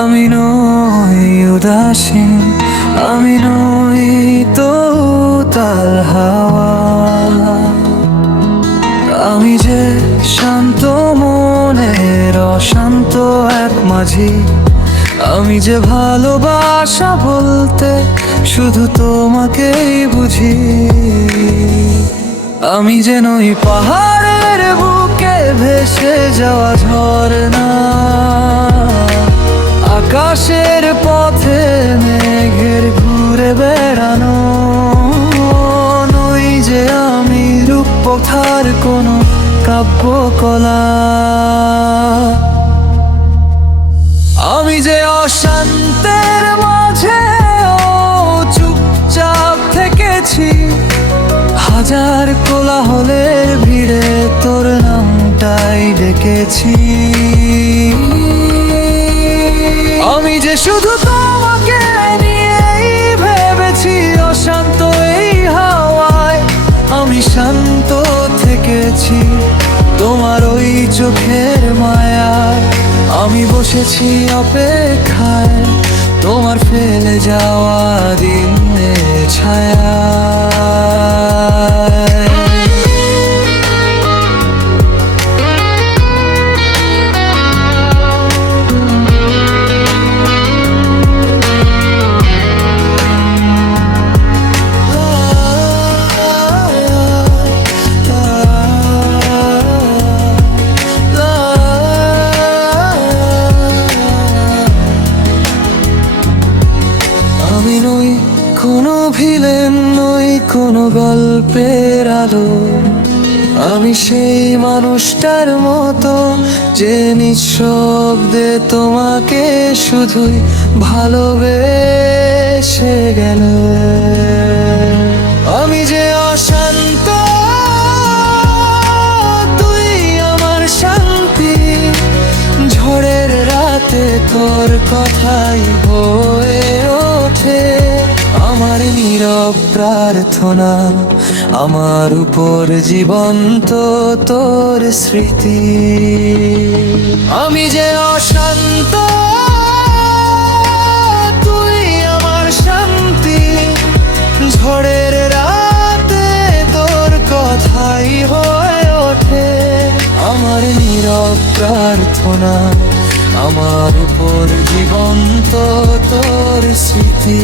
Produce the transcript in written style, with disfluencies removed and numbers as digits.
আমি নই উদাসীন, আমি নই তো তাল হাওয়া। আমি যে শান্ত মনের অশান্ত এক মাঝি, আমি যে ভালোবাসা বলতে শুধু তোমাকেই বুঝি। আমি যে নই পাহাড়ের বুকে ভেসে যাওয়া ঝর্ণা, আকাশের পথে মেঘের ঘুরে বেড়ানো। নই যে আমি রূপকথার কোনো কাব্যকলা, আমি যে অশান্তের মাঝে চুপচাপ থেকেছি। হাজার কোলাহলের ভিড়ে তোর নামটাই ডেকেছি। আমি যে শুধু তোমাকে নিয়েই ভেবেছি, অশান্ত এই হাওয়ায় আমি শান্ত থেকেছি। তোমার ওই চোখের মায়ায় আমি বসেছি অপেক্ষায়, তোমার ফেলে যাওয়া দিনের ছায়া। আমি নই কোনো ভিলেন, নই কোনো গল্পের আলো। আমি সেই মানুষটার মতো যে নিঃশব্দে তোমাকে শুধুই ভালোবেসে গেল। আমি যে অশান্ত, তুই আমার শান্তি। ঝড়ের রাতে তোর কথাই হয়ে ওঠে আমার নীরব প্রার্থনা, আমার উপর জীবন্ত তোর স্মৃতি। আমি যে অশান্ত, তুই আমার শান্তি। ঝড়ের রাতে তোর কথাই হয়ে ওঠে আমার নীরব প্রার্থনা, আমার উপর জীবন্ত তোর স্মৃতি।